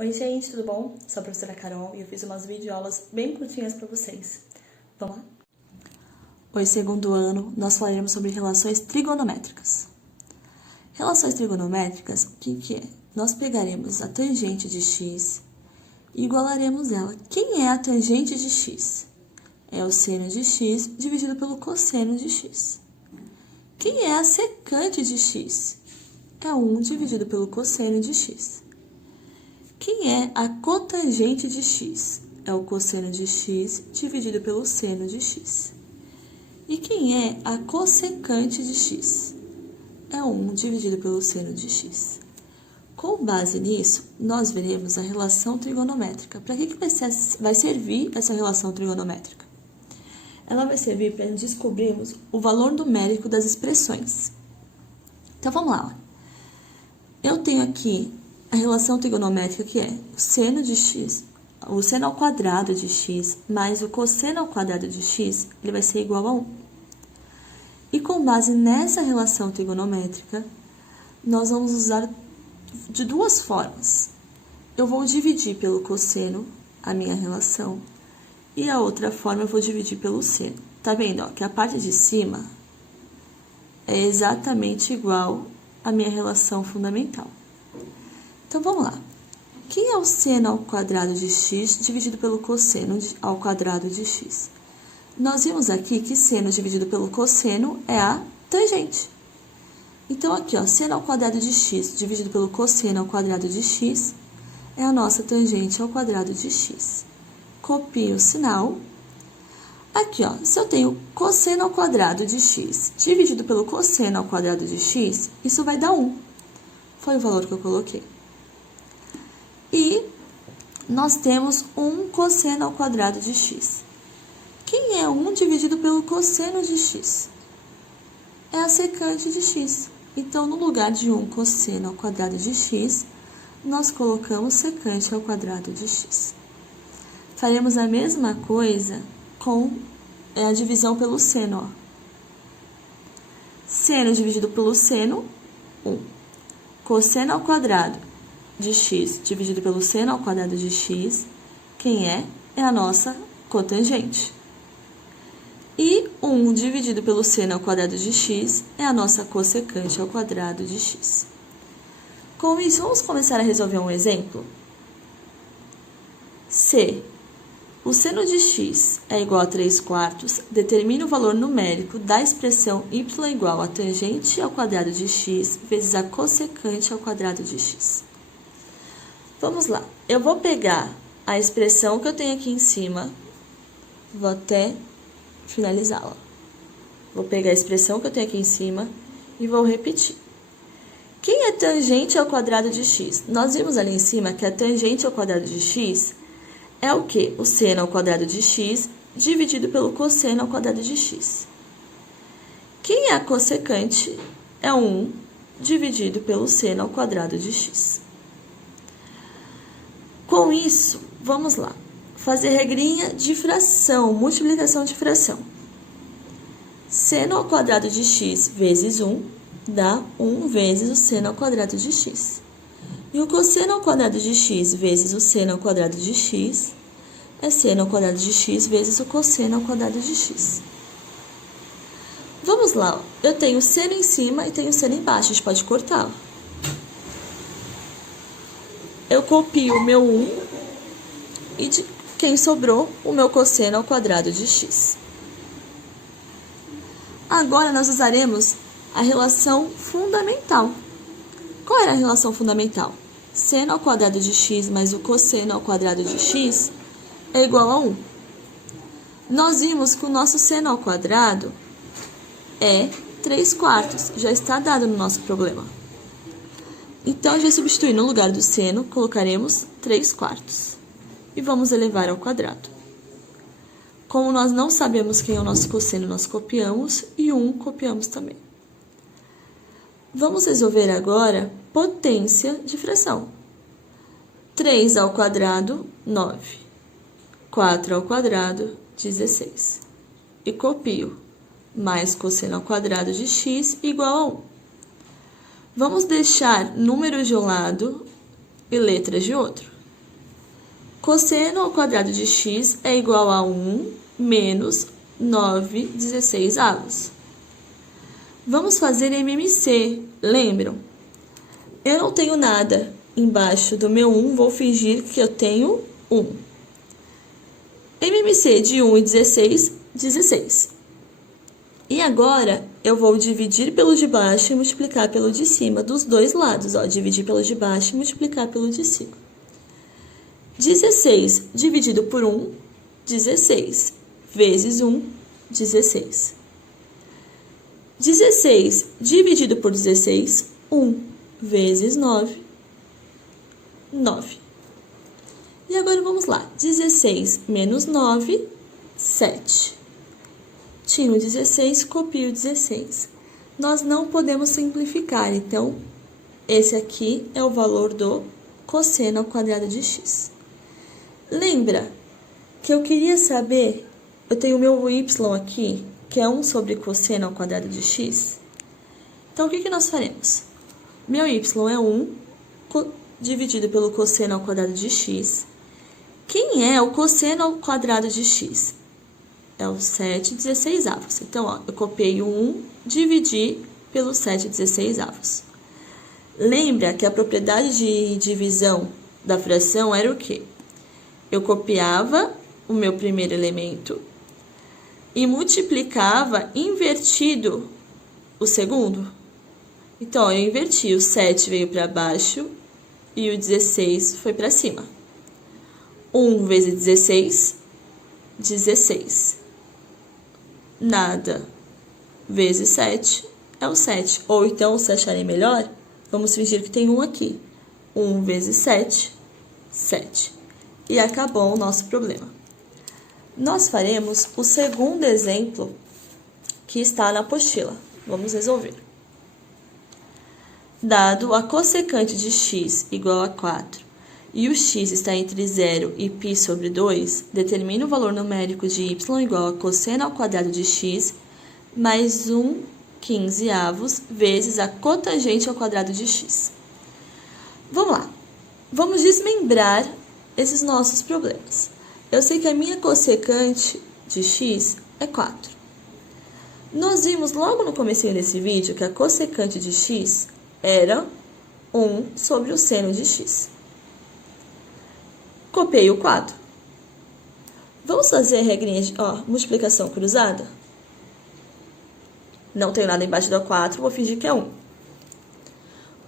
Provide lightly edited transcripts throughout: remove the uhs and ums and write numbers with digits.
Oi gente, tudo bom? Sou a professora Carol e eu fiz umas videoaulas bem curtinhas para vocês. Vamos lá? Hoje, segundo ano, nós falaremos sobre relações trigonométricas. Relações trigonométricas, o que é? Nós pegaremos a tangente de x e igualaremos ela. Quem é a tangente de x? É o seno de x dividido pelo cosseno de x. Quem é a secante de x? É 1 dividido pelo cosseno de x. Quem é a cotangente de x? É o cosseno de x dividido pelo seno de x. E quem é a cossecante de x? É 1 dividido pelo seno de x. Com base nisso, nós veremos a relação trigonométrica. Para que vai servir essa relação trigonométrica? Ela vai servir para descobrirmos o valor numérico das expressões. Então, vamos lá. Eu tenho aqui a relação trigonométrica que é o seno de x, o seno ao quadrado de x mais o cosseno ao quadrado de x, ele vai ser igual a 1. E com base nessa relação trigonométrica, nós vamos usar de duas formas. Eu vou dividir pelo cosseno a minha relação e a outra forma eu vou dividir pelo seno. Tá vendo, ó, que a parte de cima é exatamente igual à minha relação fundamental. Então, vamos lá. Quem é o seno ao quadrado de x dividido pelo cosseno ao quadrado de x? Nós vimos aqui que seno dividido pelo cosseno é a tangente. Então, aqui, ó, seno ao quadrado de x dividido pelo cosseno ao quadrado de x é a nossa tangente ao quadrado de x. Copio o sinal. Aqui, ó, se eu tenho cosseno ao quadrado de x dividido pelo cosseno ao quadrado de x, isso vai dar 1. Foi o valor que eu coloquei. E nós temos 1 cosseno ao quadrado de x. Quem é 1 dividido pelo cosseno de x? É a secante de x. Então, no lugar de 1 cosseno ao quadrado de x, nós colocamos secante ao quadrado de x. Faremos a mesma coisa com a divisão pelo seno. Ó. Seno dividido pelo seno, 1. Cosseno ao quadrado de x dividido pelo seno ao quadrado de x, quem é? É a nossa cotangente. E 1 dividido pelo seno ao quadrado de x é a nossa cossecante ao quadrado de x. Com isso, vamos começar a resolver um exemplo? Se o seno de x é igual a 3/4, determine o valor numérico da expressão y igual a tangente ao quadrado de x vezes a cossecante ao quadrado de x. Vamos lá. Eu vou pegar a expressão que eu tenho aqui em cima, vou até finalizá-la. Vou pegar a expressão que eu tenho aqui em cima e vou repetir. Quem é tangente ao quadrado de x? Nós vimos ali em cima que a tangente ao quadrado de x é o quê? O seno ao quadrado de x dividido pelo cosseno ao quadrado de x. Quem é a cossecante? É 1 dividido pelo seno ao quadrado de x. Com isso, vamos lá. Fazer regrinha de fração, multiplicação de fração. Seno ao quadrado de x vezes 1 dá 1 vezes o seno ao quadrado de x. E o cosseno ao quadrado de x vezes o seno ao quadrado de x é seno ao quadrado de x vezes o cosseno ao quadrado de x. Vamos lá, ó. Eu tenho seno em cima e tenho seno embaixo, a gente pode cortar. Ó. Eu copio o meu 1 e de quem sobrou, o meu cosseno ao quadrado de x. Agora, nós usaremos a relação fundamental. Qual era a relação fundamental? Seno ao quadrado de x mais o cosseno ao quadrado de x é igual a 1. Nós vimos que o nosso seno ao quadrado é 3/4, já está dado no nosso problema. Então, a gente vai substituir no lugar do seno, colocaremos 3/4. E vamos elevar ao quadrado. Como nós não sabemos quem é o nosso cosseno, nós copiamos e 1 copiamos também. Vamos resolver agora potência de fração. 3 ao quadrado, 9. 4 ao quadrado, 16. E copio. Mais cosseno ao quadrado de x igual a 1. Vamos deixar números de um lado e letras de outro. Cosseno ao quadrado de x é igual a 1 menos 9/16. Vamos fazer MMC, lembram? Eu não tenho nada embaixo do meu 1, vou fingir que eu tenho 1. MMC de 1 e 16, 16. E agora, eu vou dividir pelo de baixo e multiplicar pelo de cima, dos dois lados, ó. Dividir pelo de baixo e multiplicar pelo de cima. 16 dividido por 1, 16. Vezes 1, 16. 16 dividido por 16, 1. Vezes 9, 9. E agora vamos lá. 16 menos 9, 7. Tinha o 16, copio o 16. Nós não podemos simplificar, então, esse aqui é o valor do cosseno ao quadrado de x. Lembra que eu queria saber, eu tenho o meu y aqui, que é 1 sobre cosseno ao quadrado de x. Então, o que nós faremos? Meu y é 1 dividido pelo cosseno ao quadrado de x. Quem é o cosseno ao quadrado de x? É o 7/16. Então, ó, eu copiei o 1, dividi pelo 7/16. Lembra que a propriedade de divisão da fração era o quê? Eu copiava o meu primeiro elemento e multiplicava invertido o segundo. Então, ó, eu inverti, o 7 veio para baixo e o 16 foi para cima. 1 vezes 16, 16. Nada vezes 7 é o 7. Ou então, se acharem melhor, vamos fingir que tem 1 aqui. 1 vezes 7, 7. E acabou o nosso problema. Nós faremos o segundo exemplo que está na apostila. Vamos resolver. Dado a cossecante de x igual a 4 e o x está entre 0 e π sobre 2, determine o valor numérico de y igual a cosseno ao quadrado de x mais 1/15 vezes a cotangente ao quadrado de x. Vamos lá. Vamos desmembrar esses nossos problemas. Eu sei que a minha cossecante de x é 4. Nós vimos logo no comecinho desse vídeo que a cossecante de x era 1 sobre o seno de x. Copiei o 4. Vamos fazer a regrinha de multiplicação cruzada? Não tenho nada embaixo do 4, vou fingir que é 1.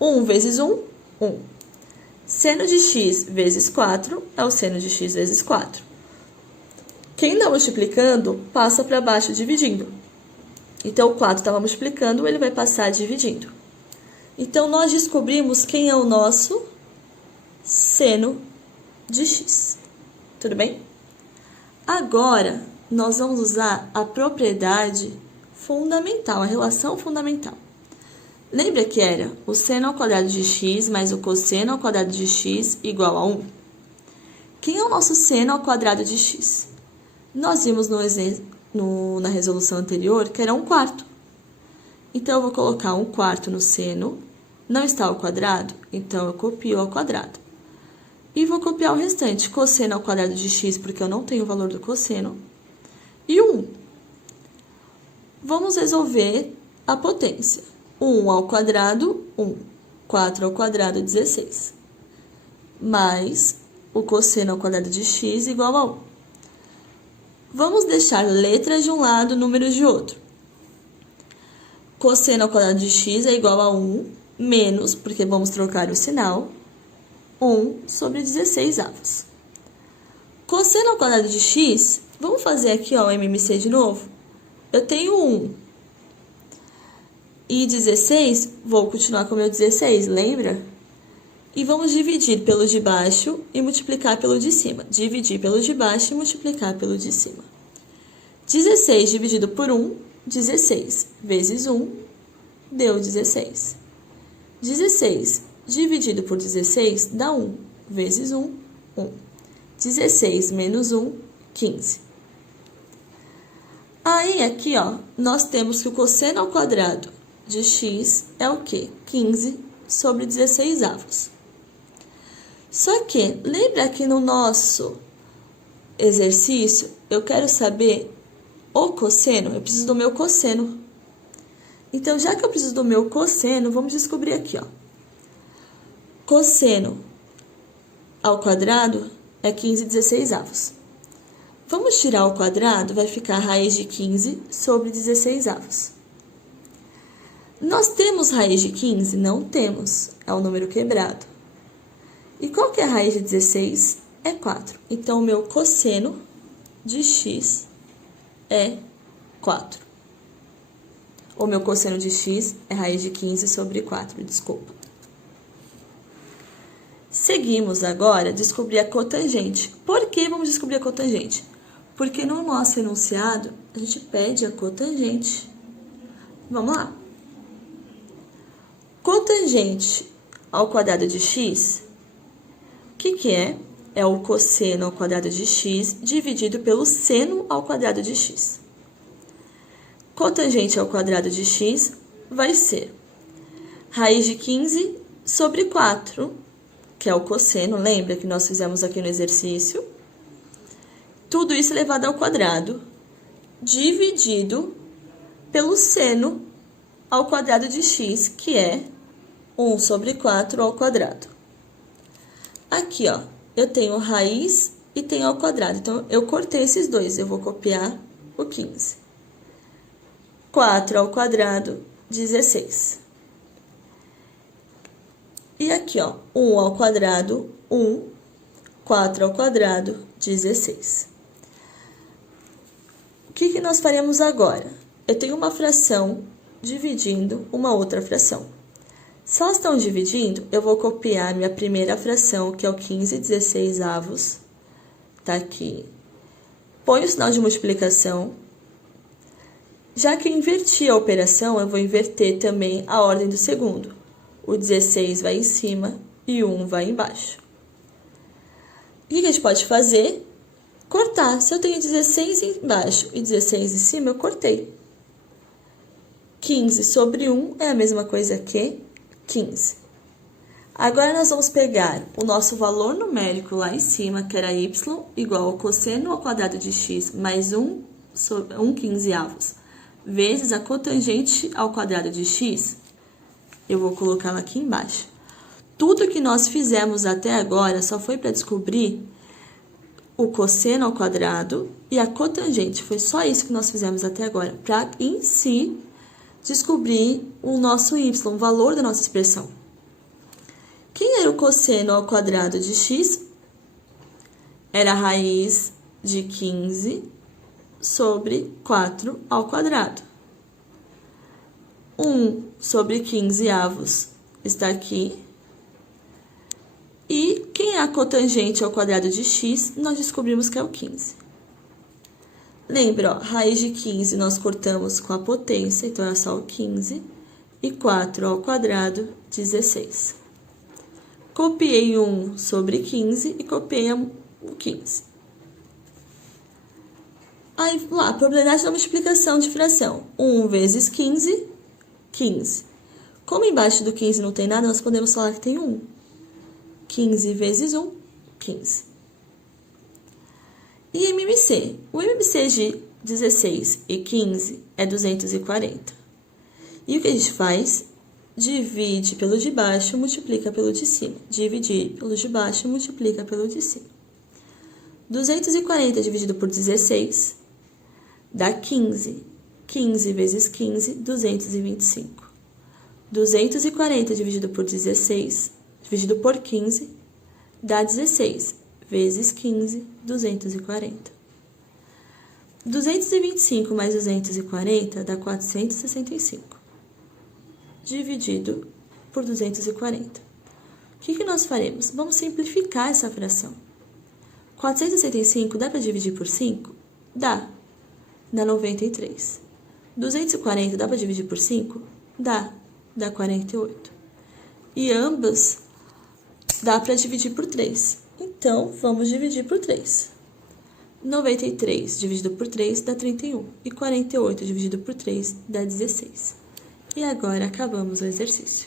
1 vezes 1, 1. Seno de x vezes 4 é o seno de x vezes 4. Quem está multiplicando, passa para baixo dividindo. Então, o 4 estava multiplicando, ele vai passar dividindo. Então, nós descobrimos quem é o nosso seno de x. Tudo bem? Agora, nós vamos usar a propriedade fundamental, a relação fundamental. Lembra que era o seno ao quadrado de x mais o cosseno ao quadrado de x igual a 1? Quem é o nosso seno ao quadrado de x? Nós vimos na resolução anterior que era 1/4. Então, eu vou colocar 1/4 no seno. Não está ao quadrado, então eu copio ao quadrado. E vou copiar o restante, cosseno ao quadrado de x, porque eu não tenho o valor do cosseno. E 1. Vamos resolver a potência. 1 ao quadrado, 1. 4 ao quadrado, 16. Mais o cosseno ao quadrado de x igual a 1. Vamos deixar letras de um lado, números de outro. Cosseno ao quadrado de x é igual a 1, menos, porque vamos trocar o sinal, 1 sobre 16. Cosseno ao quadrado de x, vamos fazer aqui o MMC de novo? Eu tenho 1 e 16, vou continuar com o meu 16, lembra? E vamos dividir pelo de baixo e multiplicar pelo de cima. Dividir pelo de baixo e multiplicar pelo de cima. 16 dividido por 1, 16. Vezes 1, deu 16. 16 dividido por 16 dá 1. Vezes 1, 1. 16 menos 1, 15. Aí, aqui, nós temos que o cosseno ao quadrado de x é o quê? 15 sobre 16. Só que, lembra que no nosso exercício, eu quero saber o cosseno? Eu preciso do meu cosseno. Então, já que eu preciso do meu cosseno, vamos descobrir aqui, ó. Cosseno ao quadrado é 15/16. Vamos tirar o quadrado, vai ficar raiz de 15 sobre 16. Nós temos raiz de 15? Não temos, é um número quebrado. E qual que é a raiz de 16? É 4. Então, o meu cosseno de x é 4. O meu cosseno de x é raiz de 15 sobre 4, desculpa. Seguimos agora descobrir a cotangente. Por que vamos descobrir a cotangente? Porque no nosso enunciado, a gente pede a cotangente. Vamos lá. Cotangente ao quadrado de x, o que é? É o cosseno ao quadrado de x dividido pelo seno ao quadrado de x. Cotangente ao quadrado de x vai ser raiz de 15 sobre 4, que é o cosseno, lembra que nós fizemos aqui no exercício? Tudo isso elevado ao quadrado, dividido pelo seno ao quadrado de x, que é 1 sobre 4 ao quadrado. Aqui, ó, eu tenho raiz e tenho ao quadrado. Então, eu cortei esses dois, eu vou copiar o 15. 4 ao quadrado, 16. E aqui, ó, 1 ao quadrado, 1. 4 ao quadrado, 16. O que nós faremos agora? Eu tenho uma fração dividindo uma outra fração. Se elas estão dividindo, eu vou copiar minha primeira fração, que é o 15/16. Tá aqui. Põe o sinal de multiplicação. Já que eu inverti a operação, eu vou inverter também a ordem do segundo. O 16 vai em cima e o 1 vai embaixo. O que a gente pode fazer? Cortar. Se eu tenho 16 embaixo e 16 em cima, eu cortei. 15 sobre 1 é a mesma coisa que 15. Agora, nós vamos pegar o nosso valor numérico lá em cima, que era y, igual ao cosseno ao quadrado de x, mais 1 15avos, vezes a cotangente ao quadrado de x. Eu vou colocá-la aqui embaixo. Tudo que nós fizemos até agora só foi para descobrir o cosseno ao quadrado e a cotangente. Foi só isso que nós fizemos até agora, para em si descobrir o nosso y, o valor da nossa expressão. Quem era o cosseno ao quadrado de x? Era a raiz de 15 sobre 4 ao quadrado. 1 sobre 15avos está aqui. E quem é a cotangente ao quadrado de x? Nós descobrimos que é o 15. Lembra, ó, raiz de 15 nós cortamos com a potência, então é só o 15. E 4 ao quadrado, 16. Copiei 1 sobre 15 e copiei o 15. Aí, vamos lá, probabilidade da multiplicação de fração. 1 vezes 15, 15. Como embaixo do 15 não tem nada, nós podemos falar que tem 1. 15 vezes 1, 15. E MMC? O MMC de 16 e 15 é 240. E o que a gente faz? Divide pelo de baixo, multiplica pelo de cima. Dividir pelo de baixo, multiplica pelo de cima. 240 dividido por 16 dá 15. 15 vezes 15, 225. 240 dividido por 16, dividido por 15, dá 16. Vezes 15, 240. 225 mais 240 dá 465. Dividido por 240. O que nós faremos? Vamos simplificar essa fração. 465 dá para dividir por 5? Dá. Dá 93. 240 dá para dividir por 5? Dá. Dá 48. E ambas dá para dividir por 3. Então, vamos dividir por 3. 93 dividido por 3 dá 31. E 48 dividido por 3 dá 16. E agora, acabamos o exercício.